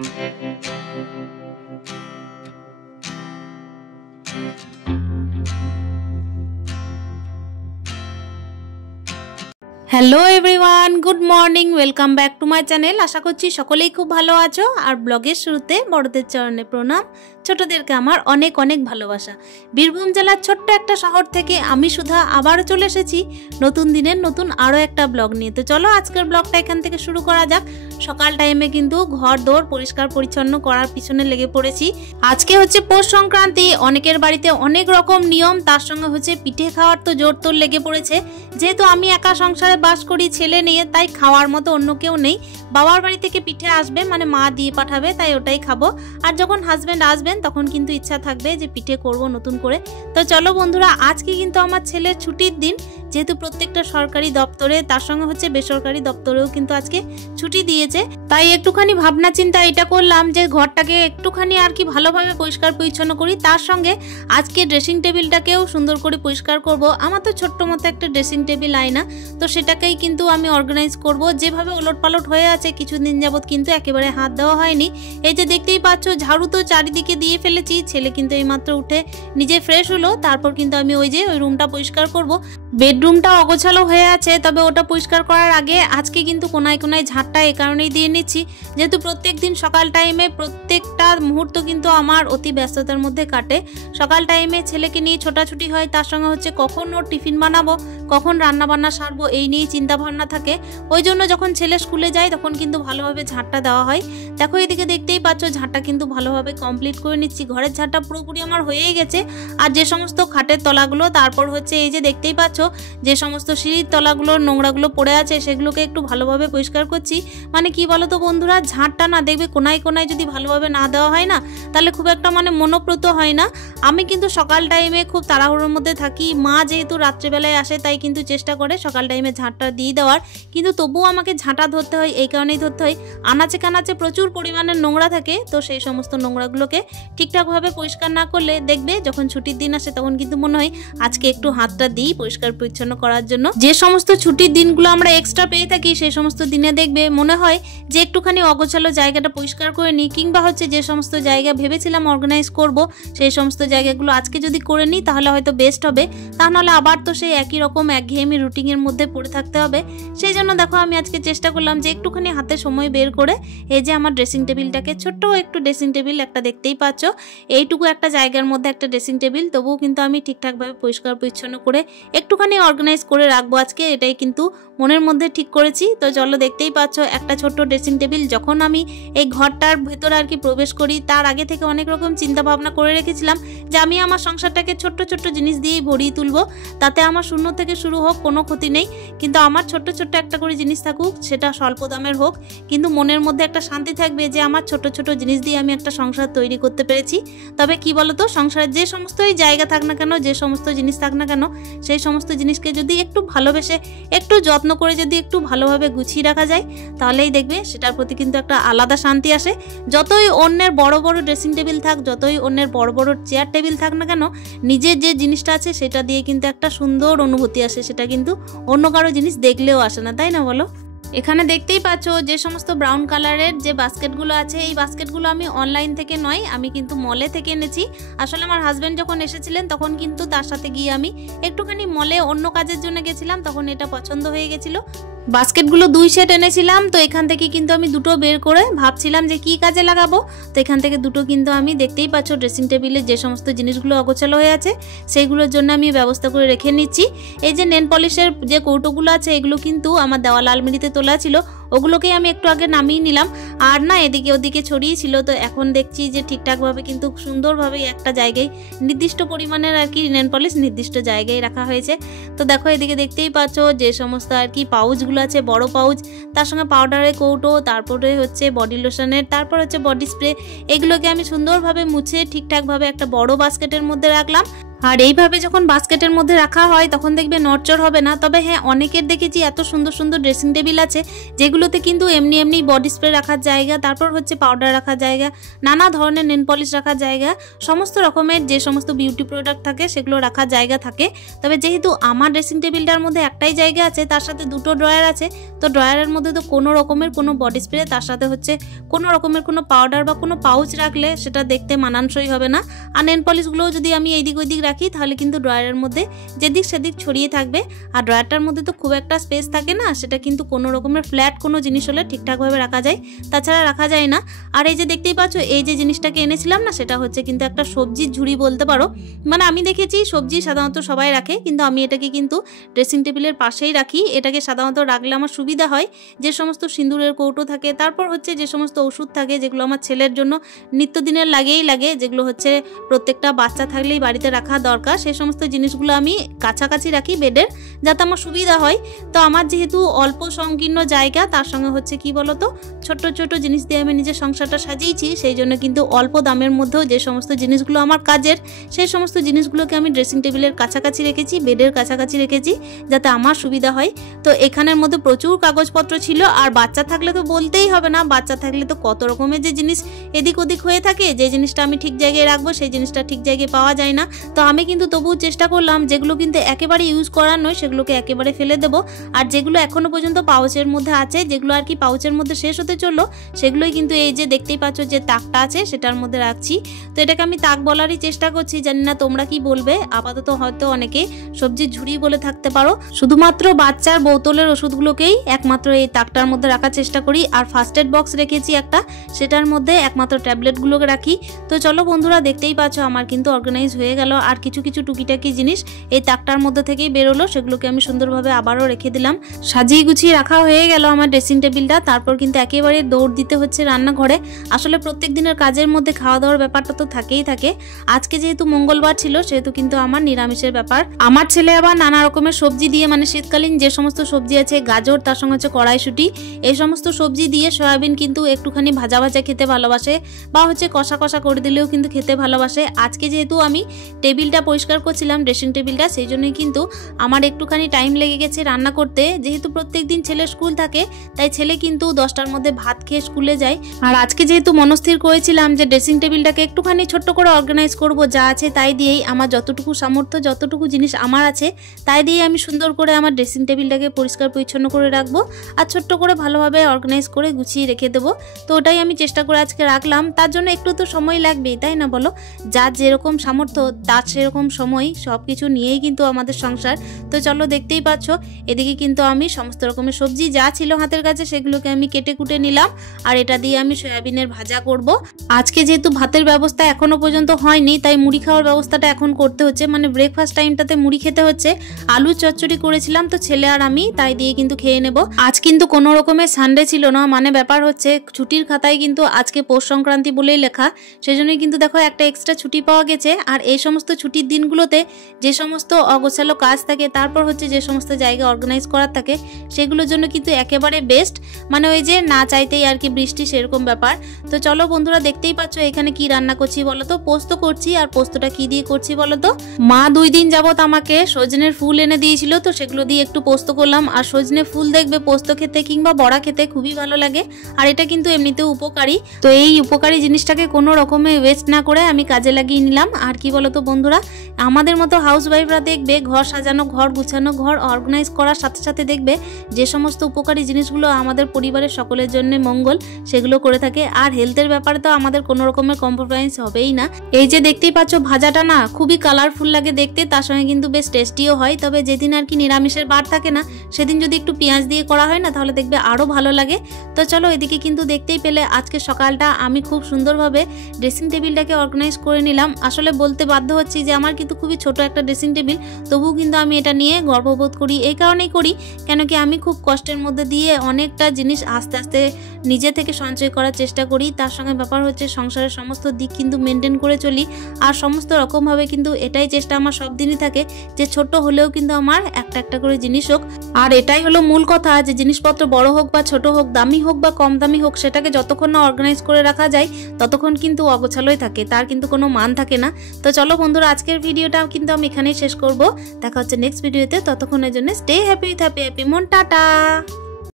Hello everyone, good morning, welcome back to my channel. আশা করছি সকলেই খুব ভালো আছো। আর ব্লগের শুরুতে বড়দের চরণে প্রণাম, ছোটদেরকে আমার অনেক অনেক ভালোবাসা। বীরভূম জেলার ছোট্ট একটা শহর থেকে আমি সুধা আবারও চলে এসেছি নতুন দিনের নতুন আরও একটা ব্লগ নিয়ে। তো চলো আজকের ব্লগটা এখান থেকে শুরু করা যাক। সকাল টাইমে কিন্তু ঘর দোর পরিষ্কার পরিচ্ছন্ন করার পিছনে লেগে পড়েছি। আজকে হচ্ছে পৌষ সংক্রান্তি, অনেকের বাড়িতে অনেক রকম নিয়ম, তার সঙ্গে হচ্ছে পিঠে খাওয়ার তো জোর তোর লেগে পড়েছে। যেহেতু আমি একা সংসারে বাস করি ছেলে নিয়ে, তাই খাওয়ার মতো অন্য কেউ নেই। বাবার বাড়ি থেকে পিঠে আসবে, মানে মা দিয়ে পাঠাবে, তাই ওটাই খাবো। আর যখন হাজব্যান্ড আসবেন তখন কিন্তু ইচ্ছা থাকবে যে পিঠে করব নতুন করে। তো চলো বন্ধুরা, আজকে কিন্তু আমার ছেলের ছুটির দিন, যেহেতু প্রত্যেকটা সরকারি দপ্তরে, তার সঙ্গে হচ্ছে বেসরকারি দপ্তরেও কিন্তু আজকে ছুটি দিয়েছে। তাই একটুখানি ভাবনা চিন্তা এটা করলাম যে ঘরটাকে একটুখানি আর কি ভালোভাবে পরিষ্কার পরিচ্ছন্ন করি। তার সঙ্গে আজকে ড্রেসিং টেবিলটাকেও সুন্দর করে পরিষ্কার করব। আমার তো ছোট্ট মতো একটা ড্রেসিং টেবিল আয়না, তো সেটাকেই কিন্তু আমি অর্গানাইজ করব। যেভাবে ওলটপালট হয়ে আছে কিছুদিন যাবত কিন্তু একেবারে হাত দেওয়া হয়নি। এই যে দেখতেই পাচ্ছ, ঝাড়ু তো চারিদিকে দিয়ে ফেলেছি। ছেলে কিন্তু এইমাত্র উঠে নিজে ফ্রেশ হলো, তারপর কিন্তু আমি ওই রুমটা পরিষ্কার করব। বেডরুমটা অগোছালো হয়ে আছে, তবে ওটা পরিষ্কার করার আগে আজকে কিন্তু কোনায় কোনায় ঝাঁটটা এই কারণেই দিয়ে নিচ্ছি, যেহেতু প্রত্যেক দিন সকাল টাইমে প্রত্যেকটা মুহূর্ত কিন্তু আমার অতি ব্যস্ততার মধ্যে কাটে। সকাল টাইমে ছেলেকে নিয়ে ছোটাছুটি হয়, তার সঙ্গে হচ্ছে কখন ওর টিফিন বানাবো, কখন রান্না বান্না সারবো, এই নিয়েই চিন্তা ভাবনা থাকে। ওই জন্য যখন ছেলে স্কুলে যায় তখন কিন্তু ভালোভাবে ঝাঁটটা দেওয়া হয়। দেখো এদিকে দেখতেই পাচ্ছ, ঝাঁটটা কিন্তু ভালোভাবে কমপ্লিট করে নিচ্ছি। ঘরের ঝাঁটটা পুরোপুরি আমার হয়েই গেছে। আর যে সমস্ত খাটের তলাগুলো, তারপর হচ্ছে এই যে দেখতেই পাচ্ছ যে সমস্ত সিঁড়ির তলাগুলো নোংরাগুলো পড়ে আছে, সেগুলোকে একটু ভালোভাবে পরিষ্কার করছি। মানে কি বলো তো বন্ধুরা, ঝাঁটটা না দেখবে কোনায় কোনায় যদি ভালোভাবে না দেওয়া হয় না, তাহলে খুব একটা মানে মনোপ্রত হয় না। আমি কিন্তু সকাল টাইমে খুব তাড়াহুড়োর মধ্যে থাকি। মা যেহেতু রাত্রেবেলায় আসে, তাই কিন্তু চেষ্টা করে সকাল টাইমে ঝাঁটটা দিয়ে দেওয়ার, কিন্তু তবুও আমাকে ঝাঁটা ধরতে হয়। এই কারণেই ধরতে হয়, আনাচে কানাচে প্রচুর পরিমাণের নোংরা থাকে। তো সেই সমস্ত নোংরাগুলোকে ঠিকঠাকভাবে পরিষ্কার না করলে দেখবে যখন ছুটির দিন আসে তখন কিন্তু মনে হয় আজকে একটু হাতটা দিই পরিষ্কার পরিচ্ছন্ন করার জন্য। যে সমস্ত ছুটির দিনগুলো আমরা এক্সট্রা পেয়ে থাকি, সেই সমস্ত দিনে দেখবে মনে হয় যে একটুখানি অগোছালো জায়গাটা পরিষ্কার করে নিই, কিংবা হচ্ছে যে সমস্ত জায়গা ভেবেছিলাম অর্গানাইজ করব, সেই সমস্ত জায়গাগুলো আজকে যদি করে নিই তাহলে হয়তো বেস্ট হবে। তা নাহলে আবার তো সেই একই রকম একঘেয়েমি রুটিনের মধ্যে পড়ে থাকতে হবে। সেই জন্য দেখো আমি আজকে চেষ্টা করলাম যে একটুখানি হাতে সময় বের করে এই যে আমার ড্রেসিং টেবিলটাকে, ছোট্ট একটু ড্রেসিং টেবিল একটা দেখতেই পাচ্ছ, এইটুকু একটা জায়গার মধ্যে একটা ড্রেসিং টেবিল, তবুও কিন্তু আমি ঠিকঠাকভাবে পরিষ্কার পরিচ্ছন্ন করে একটুখানি অর্গানাইজ করে রাখবো আজকে, এটাই কিন্তু মনের মধ্যে ঠিক করেছি। তো চলো দেখতেই পাচ্ছ একটা ছোট্ট ড্রেসিং টেবিল। যখন আমি এই ঘরটার ভেতরে আর কি প্রবেশ করি, তার আগে থেকে অনেক রকম চিন্তা ভাবনা করে রেখেছিলাম যে আমি আমার সংসারটাকে ছোট্ট ছোট্ট জিনিস দিয়েই ভরিয়ে তুলবো, তাতে আমার শূন্য থেকে শুরু হোক, কোনো ক্ষতি নেই। কিন্তু আমার ছোট্ট ছোট্ট একটা করে জিনিস থাকুক, সেটা স্বল্প দামের হোক, কিন্তু মনের মধ্যে একটা শান্তি থাকবে যে আমার ছোট ছোট জিনিস দিয়ে আমি একটা সংসার তৈরি করতে পেরেছি। তবে কি বলতো, সংসারের যে সমস্তই জায়গা থাক না কেন, যে সমস্ত জিনিস থাক না কেন, সেই সমস্ত জিনিসকে যদি একটু ভালোবেসে, একটু যত্ন করে যদি একটু ভালোভাবে গুছিয়ে রাখা যায়, তাহলেই দেখবে সেটার প্রতি কিন্তু একটা আলাদা শান্তি আসে। যতই অন্যের বড় বড় ড্রেসিং টেবিল থাক, যতই অন্যের বড় বড় চেয়ার টেবিল থাক না কেন, নিজের যে জিনিসটা আছে সেটা দিয়ে কিন্তু একটা সুন্দর অনুভূতি আসে, সেটা কিন্তু অন্য কারো জিনিস দেখলেও আসে না, তাই না বলো? এখানে দেখতেই পাচ্ছ যে সমস্ত ব্রাউন কালারের যে বাস্কেটগুলো আছে, এই বাস্কেটগুলো আমি অনলাইন থেকে নয়, আমি কিন্তু মলে থেকে এনেছি। আসলে আমার হাজব্যান্ড যখন এসেছিলেন তখন কিন্তু তার সাথে গিয়ে আমি একটুখানি মলে অন্য কাজের জন্য গেছিলাম, তখন এটা পছন্দ হয়ে গেছিল। বাস্কেটগুলো 2 সেট এনেছিলাম, তো এখান থেকে কিন্তু আমি দুটো বের করে ভাবছিলাম যে কি কাজে লাগাবো। তো এখান থেকে দুটো কিন্তু আমি দেখতেই পাচ্ছ ড্রেসিং টেবিলে যে সমস্ত জিনিসগুলো অগোছালো হয়ে আছে সেইগুলোর জন্য আমি ব্যবস্থা করে রেখে নিচ্ছি। এই যে নেল পলিশের যে কৌটোগুলো আছে, এগুলো কিন্তু আমার দেওয়াল আলমারিতে তোলা ছিল, ওগুলোকেই আমি একটু আগে নামিয়ে নিলাম। আর না এদিকে ওদিকে ছড়িয়ে ছিল, তো এখন দেখছি যে ঠিকঠাকভাবে কিন্তু সুন্দরভাবে একটা জায়গায় নির্দিষ্ট পরিমাণের আর কি নেল পলিশ নির্দিষ্ট জায়গায় রাখা হয়েছে। তো দেখো এদিকে দেখতেই পাচ্ছ যে সমস্ত আর কি পাউচগুলো আছে, বড় পাউচ, তার সঙ্গে পাউডারের কৌটো, তারপরে হচ্ছে বডি লোশনের, তারপর হচ্ছে বডি স্প্রে, এগুলোকে আমি সুন্দরভাবে মুছে ঠিকঠাকভাবে একটা বড় বাস্কেটের মধ্যে রাখলাম। আর এইভাবে যখন বাস্কেটের মধ্যে রাখা হয় তখন দেখবে নড়চড় হবে না। তবে হ্যাঁ, অনেকের দেখেছি এত সুন্দর সুন্দর ড্রেসিং টেবিল আছে যেগুলোতে কিন্তু এমনি এমনি বডি স্প্রে রাখার জায়গা, তারপর হচ্ছে পাউডার রাখার জায়গা, নানা ধরনের নেল পলিশ রাখার জায়গা, সমস্ত রকমের যে সমস্ত বিউটি প্রোডাক্ট থাকে সেগুলো রাখার জায়গা থাকে। তবে যেহেতু আমার ড্রেসিং টেবিলটার মধ্যে একটাই জায়গা আছে, তার সাথে দুটো ড্রয়ার আছে, তো ড্রয়ারের মধ্যে তো কোনো রকমের কোনো বডি স্প্রে, তার সাথে হচ্ছে কোনো রকমের কোনো পাউডার বা কোনো পাউচ রাখলে সেটা দেখতে মানানসই হবে না। আর নেল পলিশগুলোও যদি আমি এইদিক ওইদিক রাখি তাহলে কিন্তু ড্রয়ারের মধ্যে যেদিক সেদিক ছড়িয়ে থাকবে। আর ড্রয়ারটার মধ্যে তো খুব একটা স্পেস থাকে না, সেটা কিন্তু কোনো রকমের ফ্ল্যাট কোনো জিনিস হলে ঠিকঠাকভাবে রাখা যায়, তাছাড়া রাখা যায় না। আর এই যে দেখতেই পাচ্ছ, এই যে জিনিসটাকে এনেছিলাম না, সেটা হচ্ছে কিন্তু একটা সবজির ঝুড়ি বলতে পারো। মানে আমি দেখেছি সবজি সাধারণত সবাই রাখে, কিন্তু আমি এটাকে কিন্তু ড্রেসিং টেবিলের পাশেই রাখি। এটাকে সাধারণত রাখলে আমার সুবিধা হয়, যে সমস্ত সিঁদুরের কৌটো থাকে, তারপর হচ্ছে যে সমস্ত ওষুধ থাকে যেগুলো আমার ছেলের জন্য নিত্যদিনের লাগে, যেগুলো হচ্ছে প্রত্যেকটা বাচ্চা থাকলেই বাড়িতে রাখা দরকার, সেই সমস্ত জিনিসগুলো আমি কাছাকাছি রাখি বেডের, যাতে আমার সুবিধা হয়। তো আমার যেহেতু অল্প সংকীর্ণ জায়গা, তার সঙ্গে হচ্ছে কি বলতো, ছোট ছোট জিনিস দিয়ে আমি নিজের সংসারটা সাজিয়েছি, সেই জন্য কিন্তু অল্প দামের মধ্যেও যে সমস্ত জিনিসগুলো আমার কাজের, সেই সমস্ত জিনিসগুলোকে আমি ড্রেসিং টেবিলের কাছাকাছি রেখেছি, বেডের কাছাকাছি রেখেছি, যাতে আমার সুবিধা হয়। তো এখানের মধ্যে প্রচুর কাগজপত্র ছিল। আর বাচ্চা থাকলে তো বলতেই হবে না, বাচ্চা থাকলে তো কত রকমের যে জিনিস এদিক ওদিক হয়ে থাকে, যে জিনিসটা আমি ঠিক জায়গায় রাখবো সেই জিনিসটা ঠিক জায়গায় পাওয়া যায় না। তো আমি কিন্তু তবুও চেষ্টা করলাম যেগুলো কিন্তু একেবারে ইউজ করার নয় সেগুলোকে একেবারে ফেলে দেবো, আর যেগুলো এখনো পর্যন্ত পাউচের মধ্যে আছে, যেগুলো আর কি পাউচের মধ্যে শেষ হতে চললো, সেগুলোই কিন্তু এই যে দেখতেই পাচ্ছ যে তাকটা আছে সেটার মধ্যে রাখছি। তো এটাকে আমি তাক বলারই চেষ্টা করছি, জানি না তোমরা কি বলবে। আপাতত হয়তো অনেকে সবজির ঝুড়ি বলে থাকতে পারো। শুধুমাত্র বাচ্চার বোতলের ওষুধগুলোকেই একমাত্র এই তাকটার মধ্যে রাখার চেষ্টা করি। আর ফার্স্ট এড বক্স রেখেছি একটা, সেটার মধ্যে একমাত্র ট্যাবলেটগুলোকে রাখি। তো চলো বন্ধুরা, দেখতেই পাচ্ছ আমার কিন্তু অর্গানাইজ হয়ে গেল। আর কিছু কিছু টুকিটাকি জিনিস এই তাকটার মধ্যে থেকেই বেরোলো, সেগুলোকে আমি সুন্দরভাবে আবারও রেখে দিলাম। সাজিয়ে গুছিয়ে রাখা হয়ে গেল আমার ড্রেসিং টেবিলটা। তারপর কিন্তু একেবারে দৌড় দিতে হচ্ছে রান্নাঘরে। আসলে প্রত্যেক দিনের কাজের মধ্যে খাওয়া দাওয়ার ব্যাপারটা তো থাকেই থাকে। আজকে যেহেতু মঙ্গলবার ছিল, সেহেতু কিন্তু আমার নিরামিষের ব্যাপার। আমার ছেলে আবার নানা রকমের সবজি দিয়ে, মানে শীতকালীন যে সমস্ত সবজি আছে, গাজর, তার সঙ্গে হচ্ছে কড়াইশুঁটি, এই সমস্ত সবজি দিয়ে সয়াবিন কিন্তু একটুখানি ভাজা ভাজা খেতে ভালোবাসে, বা হচ্ছে কষা কষা করে দিলেও কিন্তু খেতে ভালোবাসে। আজকে যেহেতু আমি টেবিলটা পরিষ্কার করছিলাম, ড্রেসিং টেবিলটা, সেই জন্যই কিন্তু আমার একটুখানি টাইম লেগে গেছে রান্না করতে। যেহেতু প্রত্যেক দিন ছেলের স্কুল থাকে, তাই ছেলে কিন্তু 10টার মধ্যে ভাত খেয়ে স্কুলে যায়। আর আজকে যেহেতু মনস্থির করেছিলাম যে ড্রেসিং টেবিলটাকে একটুখানি ছোট্ট করে অর্গানাইজ করব, যা আছে তাই দিয়েই, আমার যতটুকু সামর্থ্য, যতটুকু জিনিস আমার আছে তাই দিয়ে আমি সুন্দর করে আমার ড্রেসিং টেবিলটাকে পরিষ্কার পরিচ্ছন্ন করে রাখবো, আর ছোট্ট করে ভালোভাবে অর্গানাইজ করে গুছিয়ে রেখে দেবো। তো ওটাই আমি চেষ্টা করে আজকে রাখলাম। তার জন্য একটু তো সময় লাগবেই, তাই না বলো? যার যেরকম সামর্থ্য তার সেরকম সময়, সব কিছু নিয়েই কিন্তু আমাদের সংসার। তো চলো, দেখতেই পাচ্ছ এদিকে কিন্তু আমি সমস্ত রকমের সবজি যা ছিল হাতের কাছে সেগুলোকে আমি কেটে কুটে নিলাম। আর এটা দিয়ে আমি সয়াবিনের ভাজা করব। আজকে যেহেতু ভাতের ব্যবস্থা এখনো পর্যন্ত হয়নি, তাই মুড়ি খাওয়ার ব্যবস্থাটা এখন করতে হচ্ছে, মানে ব্রেকফাস্ট টাইমটাতে মুড়ি খেতে হচ্ছে। আলু চচ্চড়ি করেছিলাম, তো ছেলে আর আমি তাই দিয়ে কিন্তু খেয়ে নেব। আজ কিন্তু কোনো রকমের সানডে ছিল না, মানে ব্যাপার হচ্ছে ছুটির খাতায় কিন্তু আজকে পৌষ সংক্রান্তি বলেই লেখা, সেজন্যই কিন্তু দেখো একটা এক্সট্রা ছুটি পাওয়া গেছে। আর এই সমস্ত ছুটির দিনগুলোতে যে সমস্ত অগোছালো কাজ থাকে, তারপর হচ্ছে যে সমস্ত জায়গা অর্গানাইজ করার থাকে, সেগুলোর জন্য কিন্তু একেবারে বেস্ট। মানে ওই যে না চাইতেই আর কি বৃষ্টি, সেরকম ব্যাপার। তো চলো বন্ধুরা, দেখতেই পাচ্ছ এখানে কি রান্না করছি বলো তো। পোস্ত করছি। আর পোস্তটা কি দিয়ে করছি বলো তো? মা 2 দিন যাবত আমাকে সজনের ফুল এনে দিয়েছিল, তো সেগুলো দিয়ে একটু পোস্ত করলাম। আর সজনে ফুল দেখবে পোস্ত খেতে কিংবা বড়া খেতে খুবই ভালো লাগে, আর এটা কিন্তু এমনিতেও উপকারী। তো এই উপকারী জিনিসটাকে কোনো রকমে ওয়েস্ট না করে আমি কাজে লাগিয়ে নিলাম। আর কি বলো তো বন্ধুরা, আমাদের মতো হাউস ওয়াইফরা দেখবে ঘর সাজানো, ঘর গুছানো, ঘর অর্গানাইজ করার সাথে সাথে দেখবে যে সমস্ত উপকারী জিনিসগুলো আমাদের পরিবারের সকলের জন্য মঙ্গল, সেগুলো করে থাকে। আর হেলথের ব্যাপারে তো আমাদের কোনো রকমের কম্প্রোমাইজ হবেই না। এই যে দেখতেই পাচ্ছ ভাজাটা না খুবই কালারফুল লাগে দেখতে, তার সঙ্গে কিন্তু বেশ টেস্টিও হয়। তবে যেদিন আর কি নিরামিষের বার থাকে না, সেদিন যদি একটু পেঁয়াজ দিয়ে করা হয় না, তাহলে দেখবে আরও ভালো লাগে। তো চলো, এদিকে কিন্তু দেখতেই পেলে আজকে সকালটা আমি খুব সুন্দরভাবে ড্রেসিং টেবিলটাকে অর্গানাইজ করে নিলাম। আসলে বলতে বাধ্য হচ্ছি যে আমার কিন্তু খুবই ছোট একটা ড্রেসিং টেবিল, তবুও কিন্তু আমি এটা নিয়ে গর্ববোধ করি। এই কারণেই করি কেন কি আমি খুব কষ্টের মধ্যে দিয়ে অনেকটা জিনিস আস্তে আস্তে নিজে থেকে সঞ্চয় করার চেষ্টা করি। তার সঙ্গে ব্যাপার হচ্ছে সংসারের সমস্ত দিক কিন্তু মেনটেন করে চলি। আর সমস্ত রকমভাবে কিন্তু এটাই চেষ্টা আমার সব দিনই থাকে যে ছোট হলেও কিন্তু আমার একটা একটা করে জিনিস হোক। আর এটাই হলো মূল কথা, যে জিনিসপত্র বড় হোক বা ছোট হোক, দামি হোক বা কম দামি হোক, সেটাকে যতক্ষণ না অর্গানাইজ করে রাখা যায় ততক্ষণ কিন্তু অগোছালোই থাকে, তার কিন্তু কোনো মান থাকে না। তো চলো বন্ধুরা, আজকের ভিডিওটা কিন্তু আমি এখানেই শেষ করব। দেখা হচ্ছে নেক্সট ভিডিওতে, ততক্ষণের জন্য stay happy with happy happy মন, টাটা।